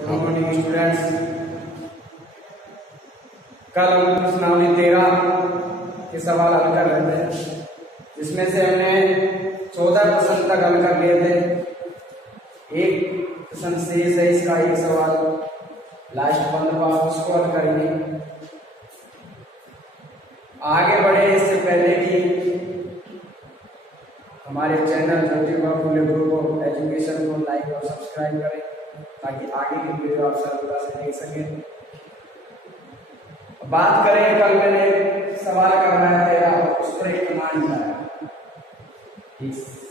Good morning students. कल हम प्रश्नावली 13 के सवाल हल कर रहे थे, जिसमें से हमने 14 प्रश्न तक हल कर लिए थे। एक प्रश्न शेष है, इसका एक सवाल लास्ट बंद हुआ, उसको हल करेंगे। आगे बढ़े इससे पहले कि हमारे channel Jyotiba Phule group of education को लाइक और सब्सक्राइब करें, ताकि आगे की वीडियो आप सरलता से देख सकें। बात करें, कल मैंने सवाल करवाया था और उस पर एक कमांड आया।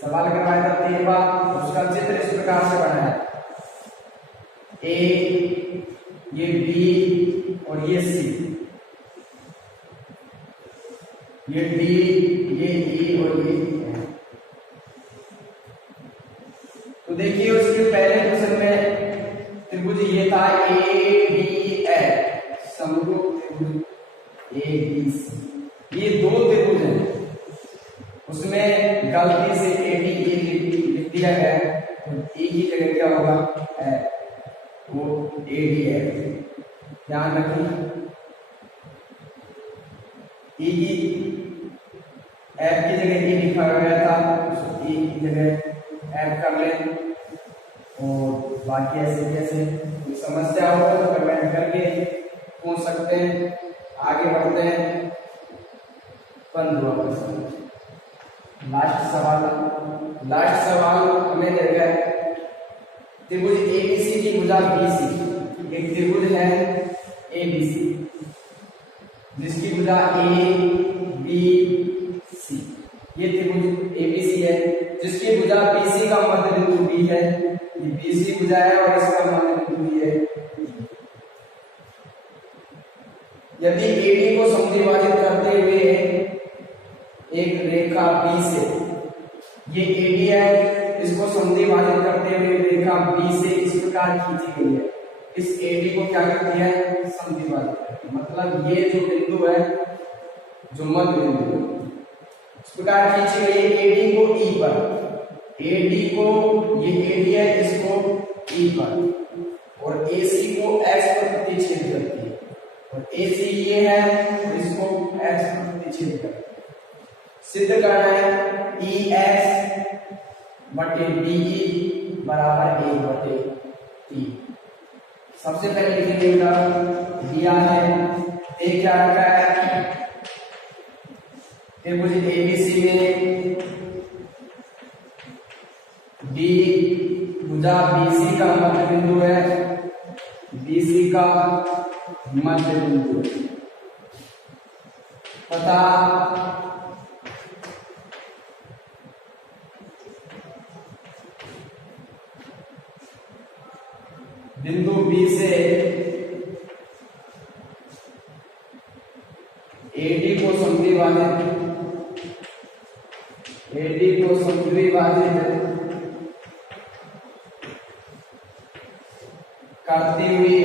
सवाल करवाया था 13, उसका चित्र इस प्रकार से बनाया, ए, ये बी और ये सी, ये डी, ये ई और ये है। तो देखिए उसके पहले क्वेश्चन में त्रिभुज ये था ए डी एफ, समरूप त्रिभुज ए बी सी। ये दो त्रिभुज हैं, उसमें गलती से ए डी ए लिख दिया गया, तो ए की जगह क्या होगा, वो ए डी एफ। ध्यान रखिए, ए की एफ की जगह ए लिखा गया था, तो ए की जगह एफ कर लें। और बाकी ऐसे कैसे कोई समस्या हो तो कमेंट करके पूछ सकते हैं। आगे बढ़ते हैं 15वां प्रश्न, लास्ट सवाल हमें दे गया त्रिभुज एबीसी की भुजा बीसी। एक त्रिभुज है एबीसी जिसकी भुजा ए बी सी, ये त्रिभुज एबीसी है जिसकी भुजा बीसी का मध्य बिंदु बी है। ये बीसी भुजा है और इसका मध्य बिंदु बी है। यदि एडी को समद्विभाजित करते हुए एक रेखा बी से, ये एडी है, इसको समद्विभाजित करते हुए रेखा बी से इस प्रकार खींची गई है। इस एडी को क्या कर दिया है, समद्विभाजित। मतलब ये जो बिंदु है, जो मध्य बिंदु है, इस प्रकार खींची गई है एडी को ई पर। एडी को, ये एडी है, इसको ई पर, और एसी को एक्स पर प्रतिच्छेद करती है, और एसी ये है, इसको एक्स पर प्रतिच्छेद करती है। सिद्ध करना है ई एक्स बटे डी ई बराबर 1 बटे टी। सबसे पहले लिखेंगे, दिया है, ए क्या रखा है, त्रिभुज एबीसी में डी भुजा बीसी का मध्य बिंदु है, बीसी का मध्य बिंदु तथा बिंदु बी से एडी को समद्विभाजित करती हुई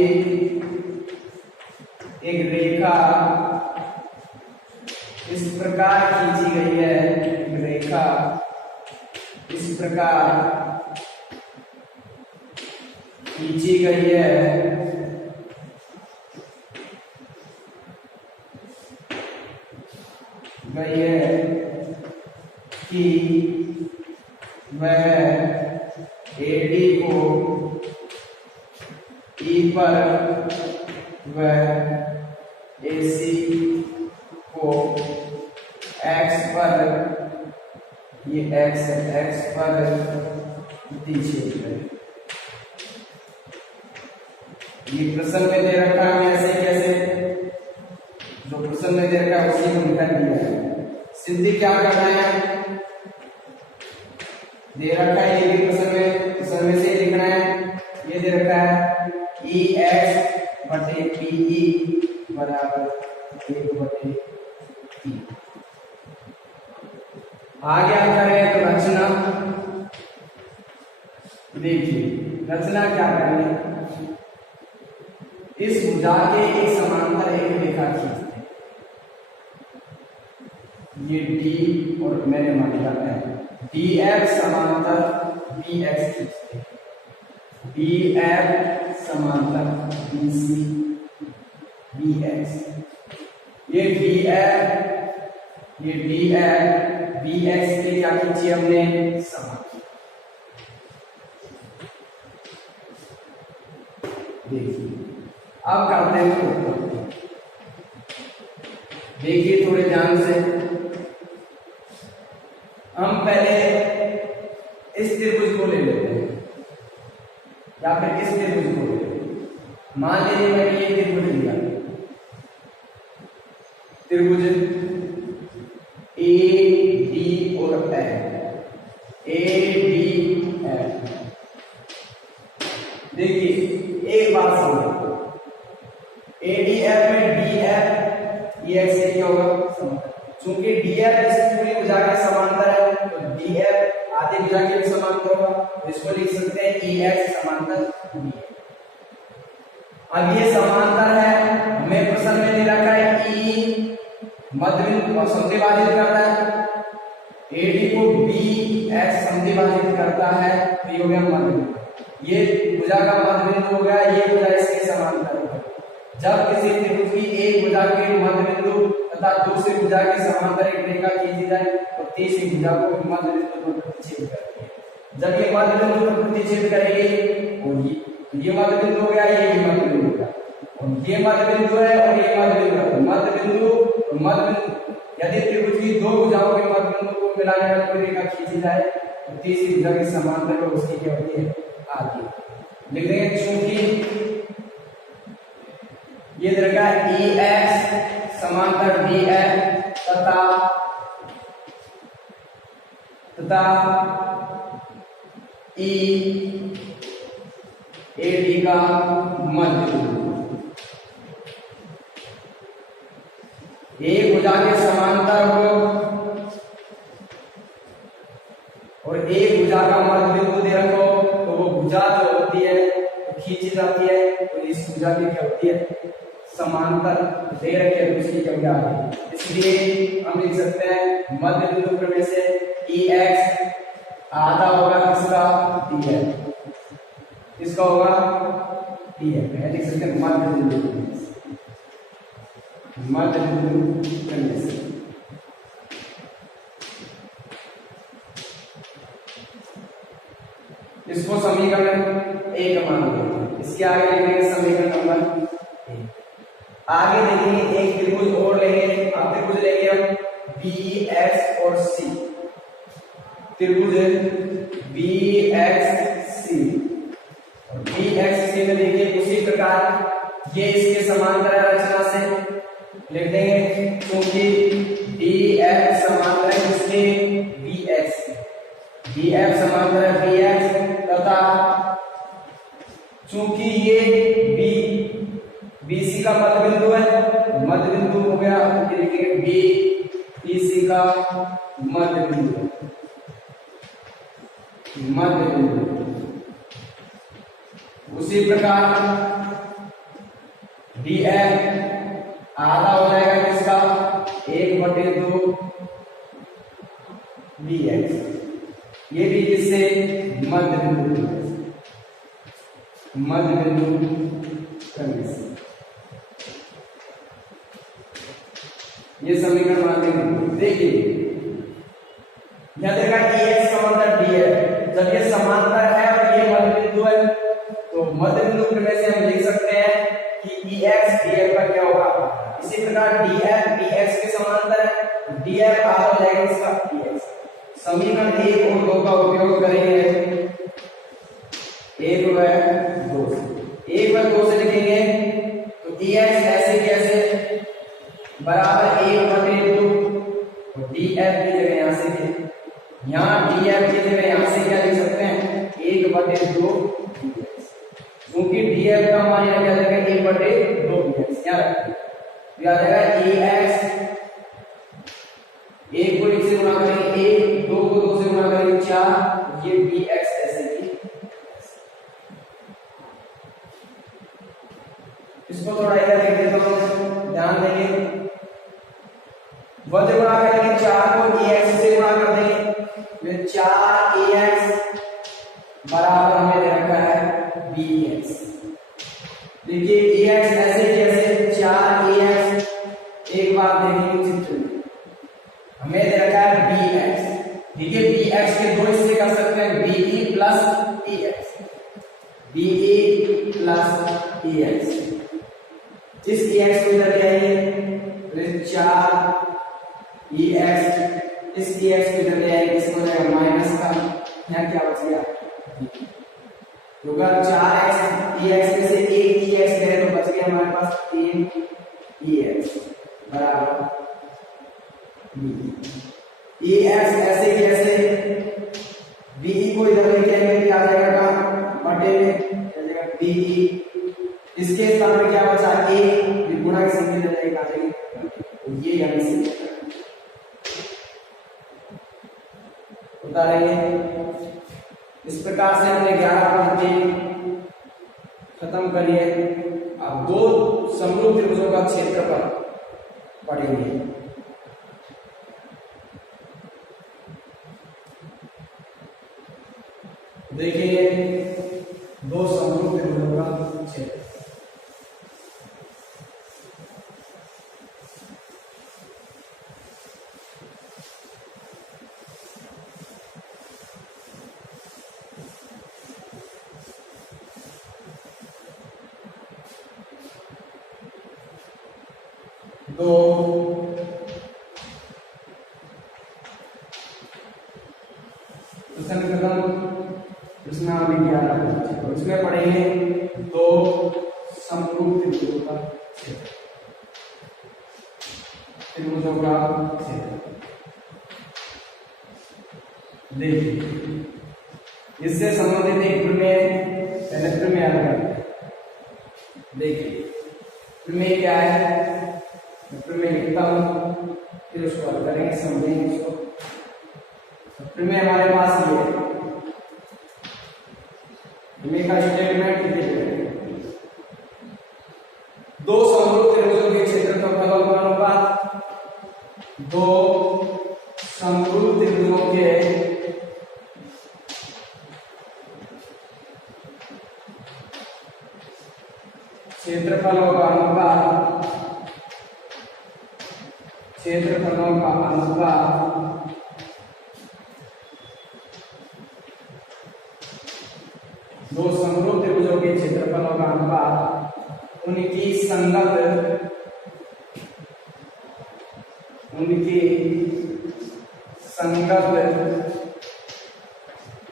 एक रेखा इस प्रकार खींची गई है। एक रेखा इस प्रकार खींची गई है कि वह एडी को ई पर, वह एसी को एक्स पर, ये एक्स पर प्रतिच्छेद है। ये प्रश्न में दे रखा है, ऐसे कैसे, जो प्रश्न में दे रखा है उसी को लिखा दिया है। सिद्धि क्या करना है, दे रखा है, ये भी प्रश्न में से लिखना है। ये दे रखा है ई एक्स बटे पी ई बराबर 1 बटे टी। आगे हम करें तो रचना। देखिए रचना क्या करेंगे, इस भुजा के एक समांतर एक रेखा खींचते हैं, ये डी और मैंने मान लिया है डी एक्स समांतर बी एक्स खींचते हैं। बी एफ समांतर बी सी बी एक्स। ये बी एफ ये बी एफ बी एक्स के क्या खींची हमने समांतर। देखिए अब करते हैं, देखिए थोड़े ध्यान से। हम पहले इस त्रिभुज को ले लेते हैं या फिर इस त्रिभुज को ले लेते हैं। मान लीजिए मैंने ये त्रिभुज लिया, त्रिभुज ए डी और एफ, ए डी एफ। देखिए एक बात समझो, ए डी एफ में डी एफ ये एक्स क्या होगा समांतर। चूंकि डी एफ इस पूरी भुजा के समांतर है तो डी एफ आधे भुजा के भी समांतर होगा। इसको लिख सकते हैं ई एक्स समांतर बी। अब ये समांतर है, हमें प्रश्न में दे रखा है ई मध्यबिंदु और समद्विभाजित करता है, एडी को बी एक्स समद्विभाजित करता है तो ये हो गया मध्यबिंदु। ये भुजा का मध्यबिंदु हो गया, ये भुजा इसके समांतर है। जब किसी त्रिभुज की एक भुजा के मध्यबिंदु तथा दूसरी भुजा के समांतर एक रेखा खींची जाए तो तीसरी भुजा को मध्यबिंदु पर प्रतिच्छेद करती है। जब ये मध्यबिंदु पर प्रतिच्छेद करेगी और ये मध्यबिंदु हो गया, ये भी मध्यबिंदु हो गया, और ये मध्यबिंदु है और ये मध्यबिंदु है। मध्यबिंदु और मध्यबिंदु यदि त्रिभुज की दो भुजाओं के मध्यबिंदु को मिलाने वाली कोई रेखा खींची जाए तो तीसरी भुजा के समांतर में उसकी क्या होती है आगे लिख देंगे। चूंकि ये रेखा ई एक्स समांतर डी एफ तथा ई ए डी का मध्यबिंदु एक भुजा के समांतर हो और एक भुजा का मध्यबिंदु दे रखो तो वो भुजा जो होती है तो खींची जाती है, तो इस भुजा की क्या होती है समांतर दे रखे दूसरी क्या है। इसलिए हम लिख सकते हैं मध्यबिंदु प्रमेय से ई एक्स आधा होगा किसका डी एफ, किसका होगा डी एफ। लिख सकते हैं मध्यबिंदु प्रमेय से। इसको समीकरण एक मान लेंगे, इसके आगे लिखेंगे समीकरण नंबर एक। आगे देखेंगे एक त्रिभुज और लेंगे, अब त्रिभुज लेंगे हम बी एक्स और सी, त्रिभुज बी एक्स सी। और बी एक्स सी में देखिए उसी प्रकार ये इसके समांतर है, रचना से लिख देंगे क्योंकि डी एफ समांतर है इसके बी एक्स, डी एफ समांतर है बी एक्स तथा चूंकि ये बी बीसी का मध्यबिंदु है, मध्यबिंदु हो गया, ये लिखेंगे बी बीसी का मध्यबिंदु, मध्यबिंदु। उसी प्रकार डी एफ आधा हो जाएगा किसका 1/2 बी एक्स, ये भी किससे मध्यबिंदु, मध्यबिंदु करने से ये समीकरण मान लेंगे। देखिए यहां देखा ए एक्स समांतर डी है, जब ये समांतर है और ये मध्यबिंदु है तो मध्यबिंदु प्रमेय से हम लिख सकते हैं कि ई एक्स डी एफ का क्या होगा। इसी प्रकार डी एफ डी एक्स के समांतर है, डी एफ आधा हो जाएगा इसका डी एक्स। समीकरण 1 और 2 का उपयोग करेंगे, 1 व 2 से, 1 व 2 से लिखेंगे तो ई एक्स ऐसे कैसे बराबर 1/2 और डी एफ की जगह यहां से क्या, यहाँ डी एफ की जगह यहां से क्या लिख सकते हैं 1/2 क्योंकि डी एफ का मान यहाँ क्या जाएगा 1/2 डी एक्स, यहाँ रखिए आ जाएगा ए एक्स, 1 को 1 से गुणा करेंगे 1, 2 को 2 से गुणा करेंगे 4, ये बी एक्स ऐसे ही। इसको थोड़ा इधर लिख देता हूं, ध्यान देंगे। वज्र गुणा करेंगे 4 को ए एक्स से गुणा कर देंगे, 4 ए एक्स बराबर हमें दे रखा है एक्स। देखिए ए एक्स ऐसे कैसे 4ax। एक बात देखिए चित्र में हमें दे रखा है बी एक्स, ठीक है। बी एक्स के दो हिस्से कर सकते हैं, BE plus E X, BE plus E X. इस ई एक्स को इधर ले आइए, 4 ई एक्स, इस ई एक्स को इधर ले आइए, इसको हो जाएगा माइनस का, यहाँ क्या बच गया होगा 4x ई एक्स में से एक ई एक्स गए तो बच गया हमारे पास 3 ई एक्स बराबर बी। ई एक्स ऐसे कैसे, बीई को इधर लेके आएंगे क्या आ जाएगा बटे में जाएगा बीई, इसके स्थान पे क्या बचा ए, ये गुणा की संख्या ले जाएगा आ जाएगी, ये यानी से उतारेंगे। इस प्रकार से हमने 11 पंक्ति खत्म करी है। अब दो समरूप त्रिभुजों का क्षेत्रफल पढ़ेंगे। देखिए दो समरूप त्रिभुजों का क्षेत्र, दो इसमें हम इसमें पढ़ेंगे दो समरूप त्रिभुजों का क्षेत्र, त्रिभुजों का क्षेत्र। देखिए इससे संबंधित एक प्रमेय, पहले प्रमेय अलग। देखिए प्रमेय क्या है, प्रमेय लिखता हूं फिर उसको हल करेंगे, समझेंगे उसको। प्रमेय हमारे पास ये है, प्रमेय का स्टेटमेंट लिखिए, दो समरूप त्रिभुजों के क्षेत्रफल का अनुपात, दो समरूप त्रिभुजों के क्षेत्रफलों का अनुपात, क्षेत्रफलों का अनुपात दो समरूप त्रिभुजों के क्षेत्रफलों का अनुपात उनकी संगत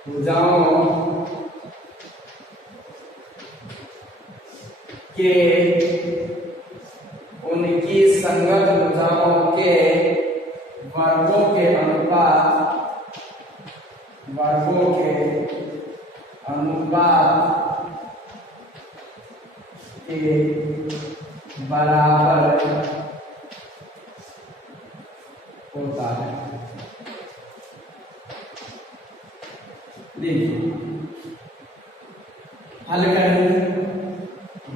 भुजाओं के उनकी संगत भुजाओं के वर्गों के अनुपात के बराबर होता है। देखिए हल करेंगे,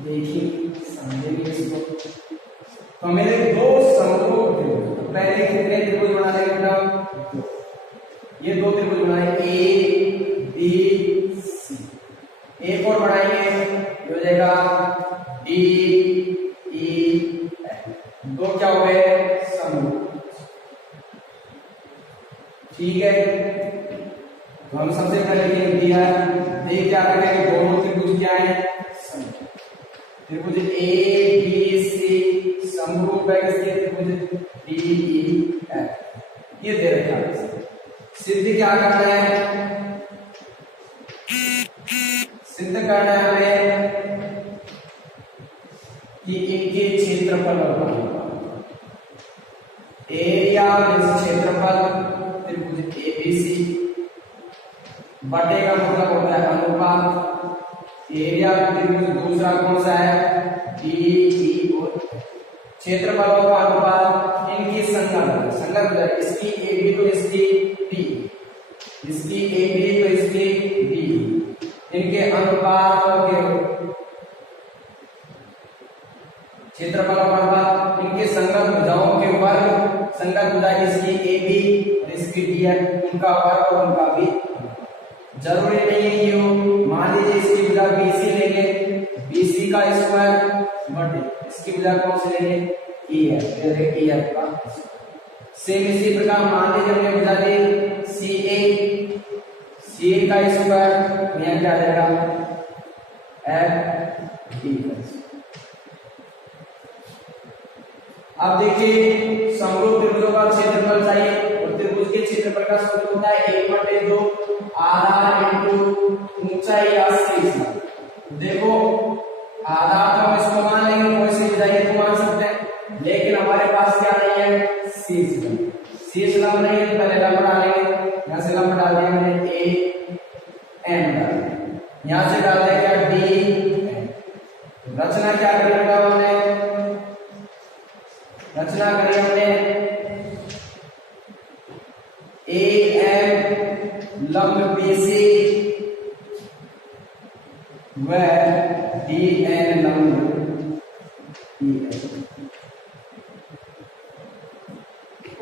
देखिए समझेंगे इसको। तो मेरे दो समरूप त्रिभुज, तो पहले कितने त्रिभुज बना लेंगे, ये दो त्रिभुज बनाए ए बी सी, एक और बनाएंगे हो जाएगा डी ई एफ, दो क्या हो गए समरूप, ठीक है। तो हम सबसे पहले ये दिया देख क्या करेंगे, दोनों त्रिभुज क्या है समरूप, त्रिभुज ए बी सी समरूप है किसके, त्रिभुज डी ई एफ, ये दे रखा है। सिद्ध क्या करना है, सिद्ध करना है हमें कि इनके क्षेत्रफल एरिया क्षेत्रफल त्रिभुज एबीसी बटे का मतलब होता है अनुपात, एरिया त्रिभुज दूसरा कौन सा है डीई, और क्षेत्रफलों का अनुपात इनकी संगत इसकी एबी तो इसकी बी, इसकी एबी तो इसकी बी, इनके अनुपातों के क्षेत्रफलों का अनुपात इनके संगत भुजाओं के वर्ग, संगत भुजा इसकी एबी और इसकी डी है, उनका वर्ग और उनका भी। जरूरी नहीं है कि मान लीजिए इसकी भुजा बीसी लेंगे भुजा कौन से लेंगे ई एफ, ई एफ का। सेम इसी प्रकार मान लीजिए हमने भुजा ली सी ए, सी ए का स्क्वायर यहाँ क्या आ जाएगा एफ डी। अब देखिए समरूप त्रिभुजों का क्षेत्रफल चाहिए और त्रिभुज के क्षेत्रफल का सूत्र होता है 1/2 आधार इंटू ऊंचाई या शीर्ष। देखो आधार तो हम इसको मान लेंगे, कोई सी ऊंचाई को मान सकते हैं, लेकिन हमारे पास क्या नहीं है शीर्ष। शीर्ष लंब नहीं है तो पहले लंब डालेंगे, यहाँ से लंब डाल दिया हमने ए एन, यहाँ से डाल दिया क्या डी एन। रचना क्या करेगा हमने, रचना करी हमने ए एम लंब बीसी व डी एन लंब डी एन।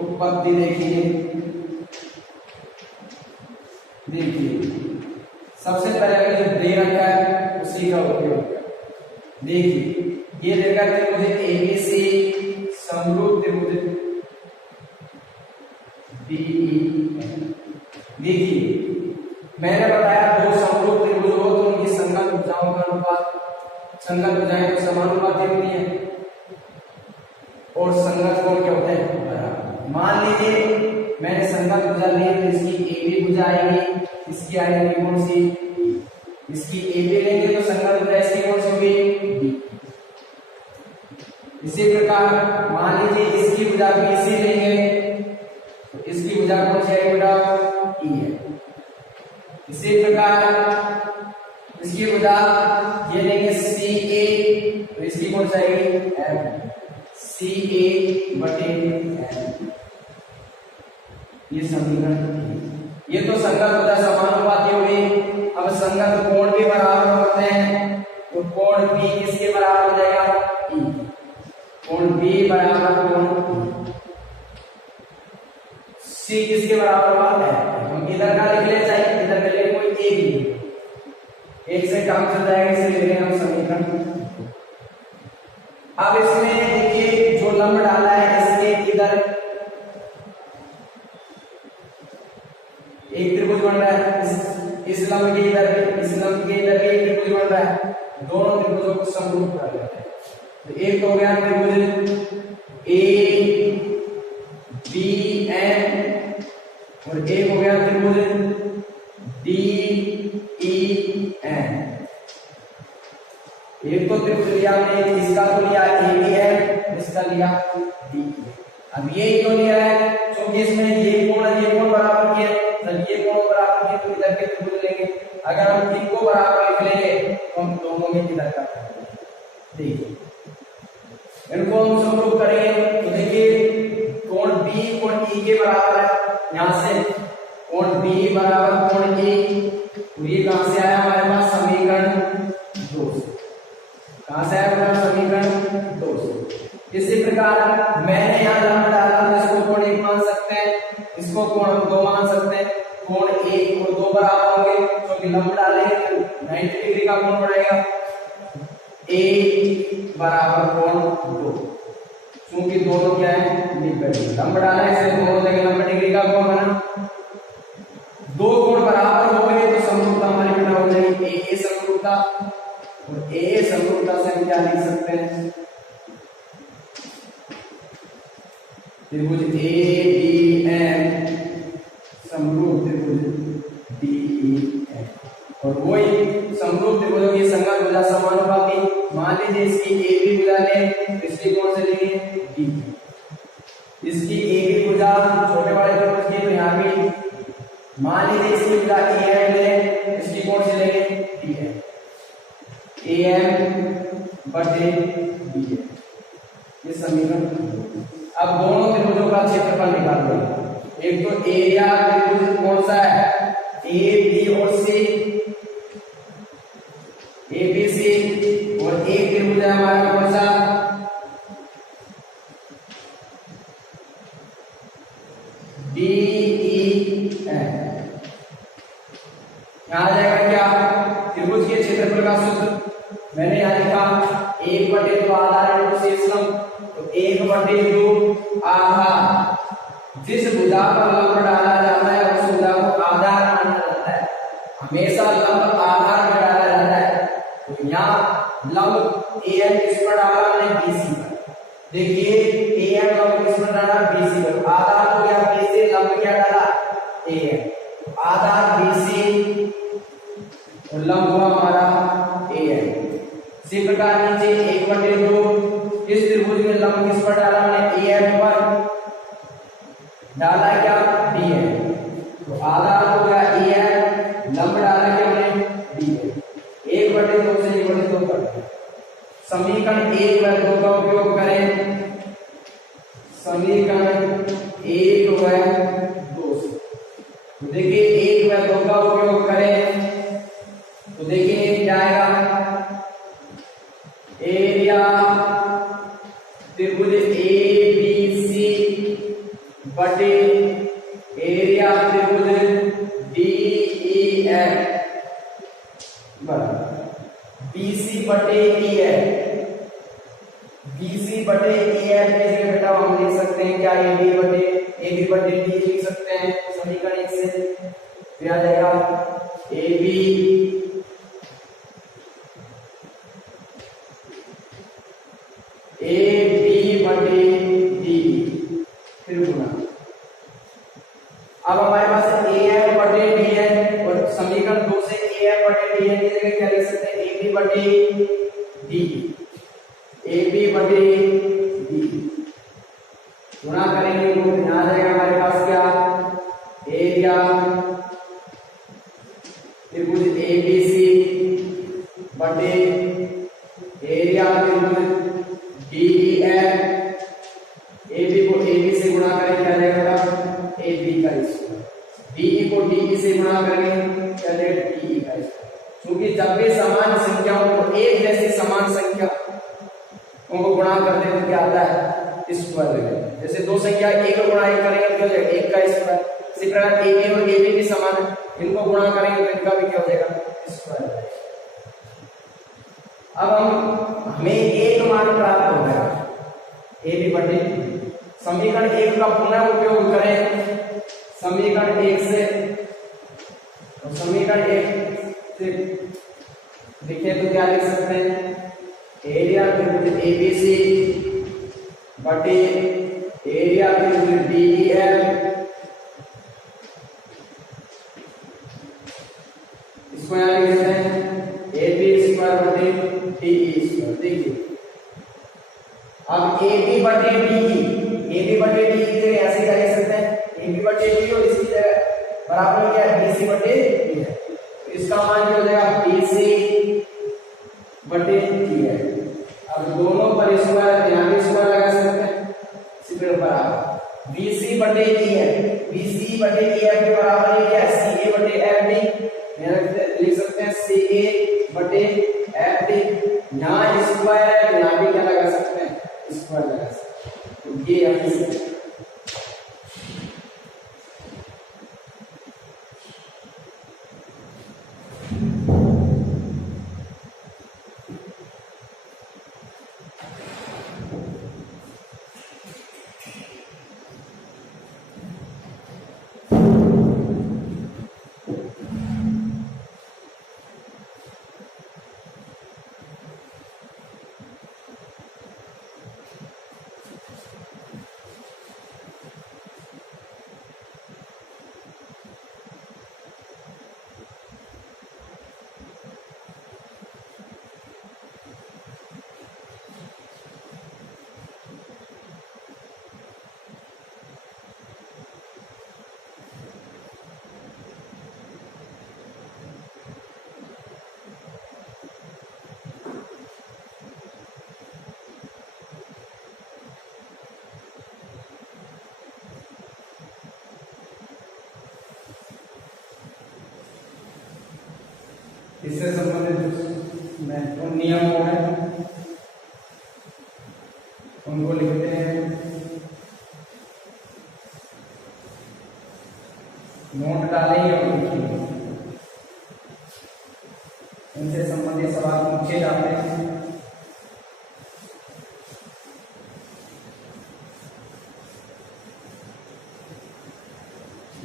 उत्पत्ति देखिए, सबसे पहले जो दे रखा है उसी का उपयोग करें। देखिए ये देखा त्रिभुज एबीसी समरूप त्रिभुज डीईएन। देखिए मैंने बताया दो समरूप त्रिभुज हो तो उनकी संगत भुजाओं का अनुपात, संगत भुजाएं तो समानुपाती होती है और संगत कोण क्या होते हैं बराबर। मान लीजिए मैंने संगत भुजा ली तो इसकी एबी भुजा आएगी, इसकी आएगी कौन सी, इसकी एबी लेंगे तो संगत भुजा इसकी कौन सी होगी डी। इसी प्रकार मान लीजिए इसकी भुजा बीसी लेंगे तो इसकी भुजा कौन सी आएगी बेटा ई है। इसी प्रकार इसकी भुजा ये लेंगे सी ए तो इसकी कौन सी आएगी एफ, सी ए बटे एफ। ये समीकरण, ये तो संगत भुजा समानुपाती होगी। अब संगत कोण भी बराबर होते हैं तो कोण बी किसके बराबर हो जाएगा ई, कोण बी बराबर कोण सी किसके बराबर होगा है। हम इधर का लिख ले, चाहे इधर का ले, कोई एक ही, एक से काम चल जाएगा, इसे ले लेंगे हम समीकरण। अब इसमें देखिए जो लंब डाला है इसके इधर एक त्रिभुज बन रहा है, इस लंब के इधर, इस लंब के इधर एक त्रिभुज बन रहा है, दोनों त्रिभुजों को समरूप कर लेते हैं। तो एक हो गया त्रिभुज ए बी एन और एक हो गया त्रिभुज डी ई एन। एक तो त्रिभुज लिया हमने, इसका तो लिया ए बी एन, इसका लिया डी। अब ये क्यों लिया है, क्योंकि इसमें ये कोण बराबर किए, जब ये कोण बराबर किए तो इधर के त्रिभुज लेंगे। अगर हम इनको बराबर लिख लेंगे तो हम दोनों में इधर का देखिए इनको हम समरूप करेंगे तो देखिए कोण बी कोण ई के बराबर है, यहां से कोण बी बराबर कोण ई, तो ये कहां से आया हमारे पास समीकरण 2 से। कहां से आया हमारा समीकरण 2 से। इसी प्रकार मैंने यहां लंब डाला तो इसको कोण 1 मान सकते हैं, इसको कोण हम 2 मान सकते हैं। कोण 1 और 2 बराबर होंगे क्योंकि लंब डालेंगे तो 90 डिग्री का कोण बढ़ेगा। ए बराबर कोण 2, क्योंकि दोनों क्या है 90 डिग्री, लंब डाला इसलिए दोनों जगह 90 डिग्री का कोण बना। दो कोण बराबर हो गए तो समरूपता हमारी बेटा हो जाएगी ए समरूपता, और ए समरूपता से हम क्या लिख सकते हैं त्रिभुज ए बी एन समरूप त्रिभुज डी ई एन। और वही समरूप त्रिभुजों की संगत भुजा समानुपाती, मान लीजिए इसकी ए बी भुजा लें, इसकी कौन से लेंगे डी। इसकी ए बी भुजा छोटे वाले त्रिभुज की तो यहाँ भी मान लीजिए इसकी भुजा ए एन लें, इसकी कौन से लेंगे डी एन, ए एन बटे डी एन। ये समीकरण। अब दोनों त्रिभुजों का क्षेत्रफल निकाल दो। एक तो एरिया त्रिभुज कौन सा है ए बी और सी, ए बी सी, और एक त्रिभुज है हमारा कौन सा डी ई एन। यहां आ जाएगा क्या त्रिभुज के क्षेत्रफल का सूत्र, मैंने यहाँ लिखा 1/2 आधार इंटू शेष लंब, तो 1/2 आधार। जिस भुजा पर लंब डाला जाता है उस भुजा को आधार माना जाता है। हमेशा लंब आधार में डाला जाता है। तो यहाँ लंब एन किस पर डाला मैंने बीसी पर। देखिए एन लंब किस पर डाला बीसी पर। आधार हो गया बीसी, लंब क्या डाला एन, आधार बीसी और लंब हुआ हमारा एन। इसी प्रकार नीचे 1/2 इस त्रिभुज में लंब किस पर डाला मैंने एन पर डाला क्या डीएन, तो आधार हो गया एन, लंब डाला क्या मैंने डीएन। 1/2 से 1/2 कर समीकरण 1 व 2 का उपयोग करें। समीकरण 1 व 2 से तो देखिए 1 व 2 का उपयोग करें तो देखिए क्या आएगा, एरिया त्रिभुज एबीसी बटे एरिया त्रिभुज डीईएफ बीसी बटे ईएफ। बीसी बटे ईएफ की जगह बेटा हम लिख सकते हैं क्या, एबी बटे डी लिख सकते हैं समीकरण 1 से। फिर आ जाएगा एबी बटे डी, फिर गुना। अब हमारे पास एएफ बटे डी है और समीकरण 2 से एएफ बटे डी की जगह क्या लिख सकते हैं, एबी बटे डी, एबी बटे डी गुना करेंगे तो आ जाएगा हमारे पास क्या, एरिया त्रिभुज एबीसी बटे एरिया त्रिभुज डीईएफ। एबी को एबी से गुणा करें क्या जाएगा, एबी का स्क्वायर, डीई को डीई से गुणा करेंगे क्या जाएगा, डीई का स्क्वायर। क्योंकि जब भी समान संख्याओं को एक जैसी समान संख्या उनको गुणा करते हैं क्या आता है, स्क्वायर। जैसे दो संख्या एक गुणा एक करेंगे क्या हो जाएगा, एक का स्क्वायर। इसी प्रकार ए और ए भी समान है, इनको गुणा करेंगे तो इनका भी क्या हो जाएगा, स्क्वायर। अब हमें एक मान प्राप्त हो गया ए बी बटे, समीकरण 1 का पुनः उपयोग करें समीकरण 1 से, तो समीकरण 1 से देखिए तो क्या लिख सकते हैं, एरिया त्रिभुज एबीसी बटे एरिया त्रिभुज डीईएफ। इसको यहां लिख सकते हैं एबी स्क्वायर बटे डीई स्क्वायर। देखिए अब एबी बटे डीई, एबी बटे डी की जगह ऐसे क्या लिख सकते हैं, एबी बटे डी और इसकी जगह बराबर क्या है, बीसी बटे डी है। तो इसका मान क्या हो जाएगा, बीसी बटे डी है। अब दोनों पर स्क्वायर यहां भी स्क्वायर लगा सकते हैं, इसी प्रकार बराबर बीसी बटे ई है, बीसी बटे ई एफ के बराबर है क्या, सी ए बटे एफ डी। लिख सकते हैं सी ए बटे एफ डी। यहाँ स्क्वायर है, यहाँ भी क्या लगा सकते हैं, स्क्वायर लगा सकते हैं। तो ये यहां इससे संबंधित महत्वपूर्ण नियम हो गए, उनको लिखते हैं। नोट डालेंगे और लिखेंगे, इनसे संबंधित सवाल पूछे जाते हैं।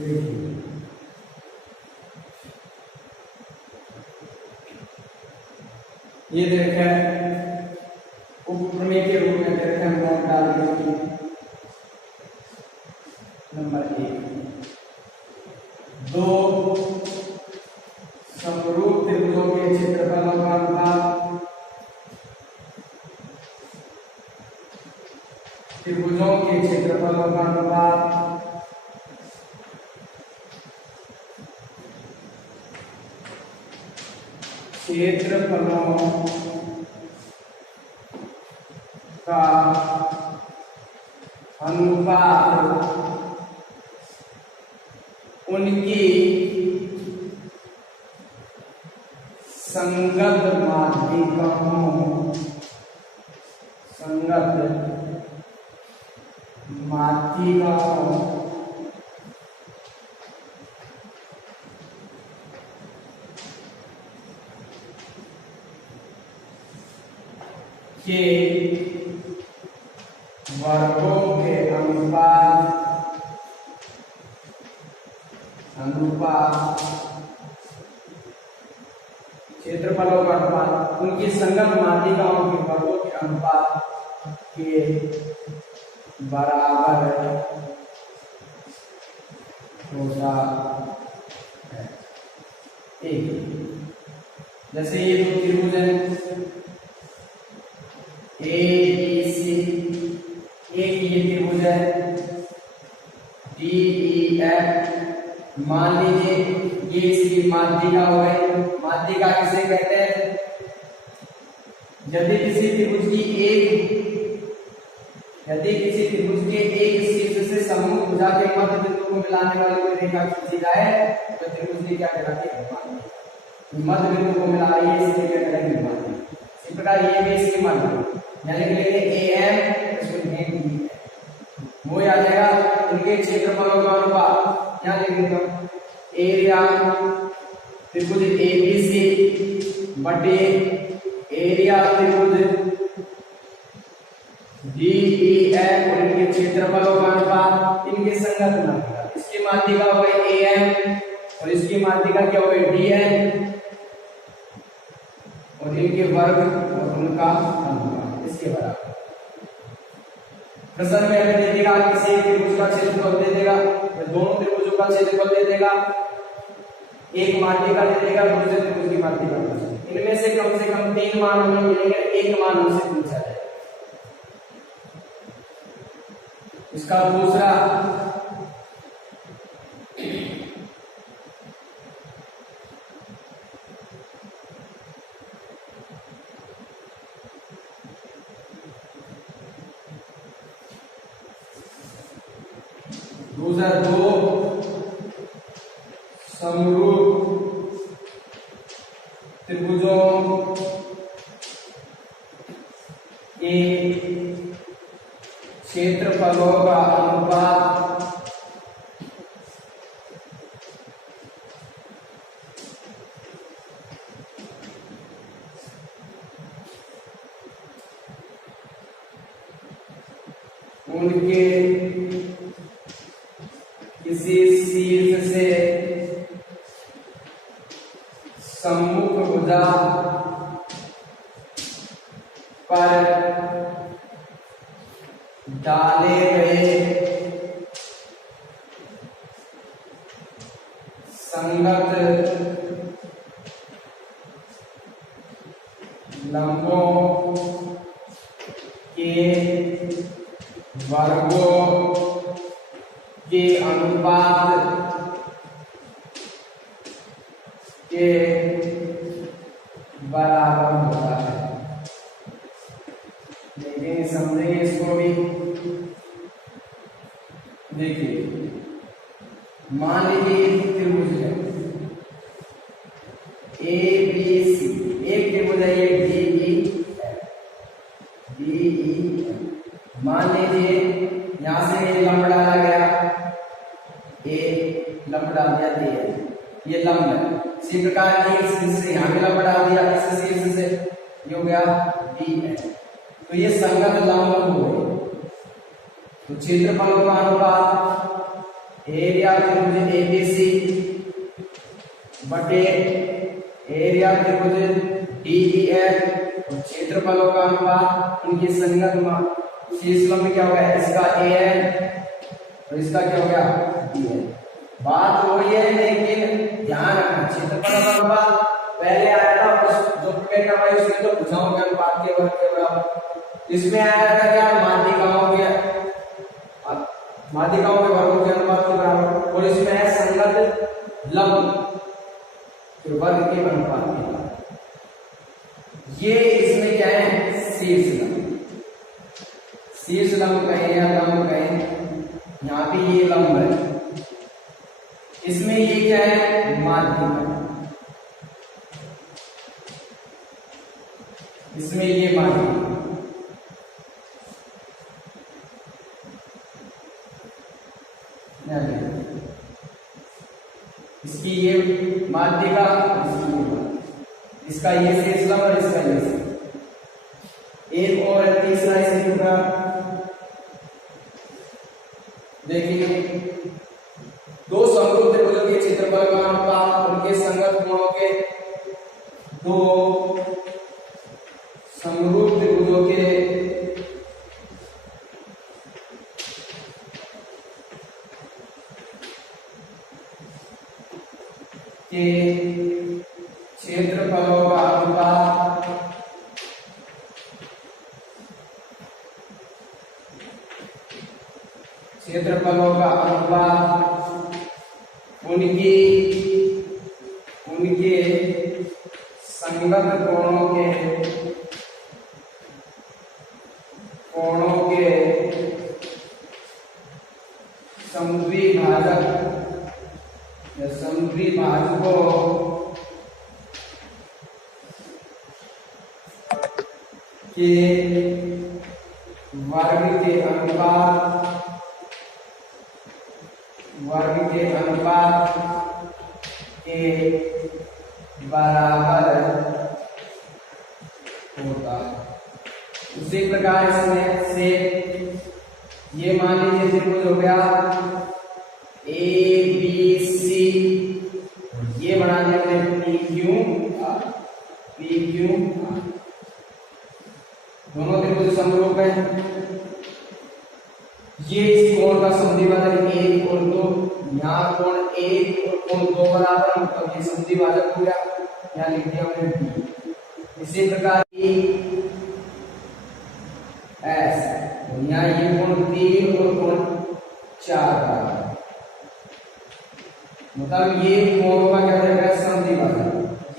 देखिए ये देखा उपप्रमेय के रूप में देखते हैं नोट डाल देंगे। नंबर 1, दो समरूप त्रिभुजों के क्षेत्रफलों का अनुपात, त्रिभुजों के क्षेत्रफलों का अनुपात क्षेत्रफलों का अनुपात उनकी संगत माध्यिकाओं, संगत माध्यिकाओं के वर्गों के अनुपात क्षेत्रफलों का अनुपात उनकी संगत माध्यिकाओं के वर्गों के अनुपात के बराबर होता है। एक जैसे ये दो त्रिभुज है ए बी सी, एक ये त्रिभुज है डी ई एफ। मान लीजिए ये इसकी माध्यिका हो गई। माध्यिका किसे कहते हैं? यदि किसी त्रिभुज के एक शीर्ष से सम्मुख भुजा के मध्य बिंदु को मिलाने वाली कोई रेखा खींची जाए तो त्रिभुज की क्या कहलाती है? मध्य बिंदु को मिला रही है, इसलिए क्या करेंगे? माध्यिका। इसी प्रकार ये भी इसकी माध्यिका, यानी कि लेंगे ए एम, इसको लिखेंगे बी एम। वो आ जाएगा इनके क्षेत्रफलों का अनुपात। यहाँ लिखेंगे हम एरिया त्रिभुज ए बी सी बटे एरिया त्रिभुज डी ई एफ और इनके क्षेत्रफलों का अनुपात इनके संगत माध्यिका। इसकी माध्यिका हो गई ए एम और इसकी माध्यिका क्या हो गई? डी एन और इनके वर्ग और उनका अनुपात इसके बराबर। प्रश्न में हमें दे देगा किसी एक त्रिभुज का क्षेत्रफल दे देगा, दोनों त्रिभुजों का क्षेत्रफल दे देगा, एक माध्यिका दे देगा, दूसरे त्रिभुज की माध्यिका। इनमें से कम 3 मान हमें मिलेंगे, एक मान हमसे पूछा जाए। इसका दूसरा दो समरूप त्रिभुजों के क्षेत्रफलों का अनुपात उनके किसी शीर्ष से सम्मुख भुजा पर डाले गए संगत लंबों के वर्गों के अनुपात के बराबर होता है। लेकिन समझेंगे इसको भी। देखिए मान लीजिए त्रिभुज है ए बी सी, एक त्रिभुज है ये डी ई। मान लीजिए यहां से ये लंब डाला गया, ए लंब डाल दिया दे, ये लंब है। इसी प्रकार एक शीर्ष से यहां भी लंब डाल दिया, इस शीर्ष से ये हो गया डी है। तो ये संगत लंब हो गए। तो क्षेत्रफलों का अनुपात एरिया त्रिभुज एबीसी बटे एरिया त्रिभुज डीईएफ और क्षेत्रफलों का अनुपात इनके संगत शीर्ष लंब क्या हो गया, इसका ए है और इसका क्या हो गया बी है। बात वही है, लेकिन ध्यान रखना क्षेत्रफलों का अनुपात पहले आया था और जो पेपर में उसमें तो भुजाओं के अनुपात के वर्ग के बराबर, इसमें आया था क्या माध्यिकाओं के वर्गों के अनुपात के बराबर, और इसमें है संगत लंब के वर्ग के अनुपात के बराबर। ये इसमें क्या है शीर्ष लंब, शीर्ष लंब कहें या लंब कहें, यहाँ पे ये लंब है, इसमें ये क्या है माध्यिका, इसमें ये माध्यिका, इसकी ये माध्यिका, इसका ये शीर्ष लंब और इसका ये शीर्ष। एक और तीसरा इसी प्रकार देखिए, दो समरूप त्रिभुजों के क्षेत्रफल का अनुपात उनके संगत कोणों के, दो समरूप त्रिभुजों के क्षेत्रफलों का अनुपात उनके संगत कोणों के समद्विभाजक या समद्विभाजकों के वर्ग के अनुपात के बराबर होता है। उसी प्रकार इसमें से ये मान लीजिए त्रिभुज हो गया ए बी सी, ये बना दिया हमने पी क्यू आर, दोनों त्रिभुज समरूप है। ये इस कोण का समद्विभाजक एक और दो, यहाँ कोण एक और कोण दो बराबर, मतलब ये समद्विभाजक हो गया, यहाँ लिख दिया हमने बी। इसी प्रकार एस, यहाँ ये कोण 3 और कोण 4 बराबर, मतलब ये कोणों का क्या रहेगा समद्विभाजक,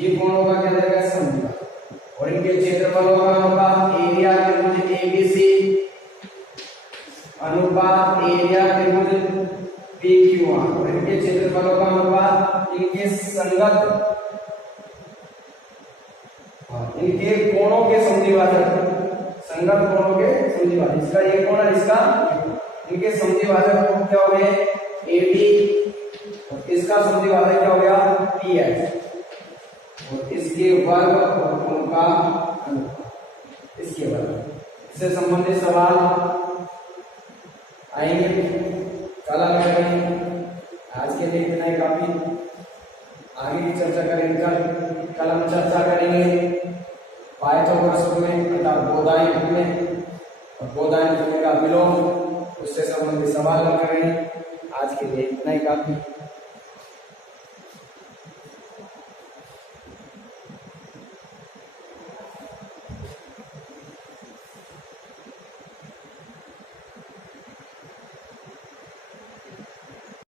ये कोणों का क्या रहेगा समद्विभाजक, और इनके क्षेत्रफलों का अनुपात एरिया त्रिभुज एबीसी अनुपात एरिया त्रिभुज पीक्यूआर, और इनके क्षेत्रफलों का अनुपात इनके संगत इनके कोणों के समद्विभाजक, संगत कोणों के समद्विभाजक, इसका ये कोण है, इसका इनके समद्विभाजक क्या हो गए एडी, और इसका समद्विभाजक क्या हो गया पीएस, और इसके वर्ग और कोण का अनुपात, इसके वर्ग। इससे संबंधित सवाल आएंगे, कल हमें करेंगे। आज के लिए इतना ही काफी, आगे की चर्चा करेंगे कल हम चर्चा करेंगे पाइथागोरस में अर्थात बोधायन में, और बोधायन का विलोम, उससे संबंधित सवाल करेंगे। आज के लिए इतना ही काफी।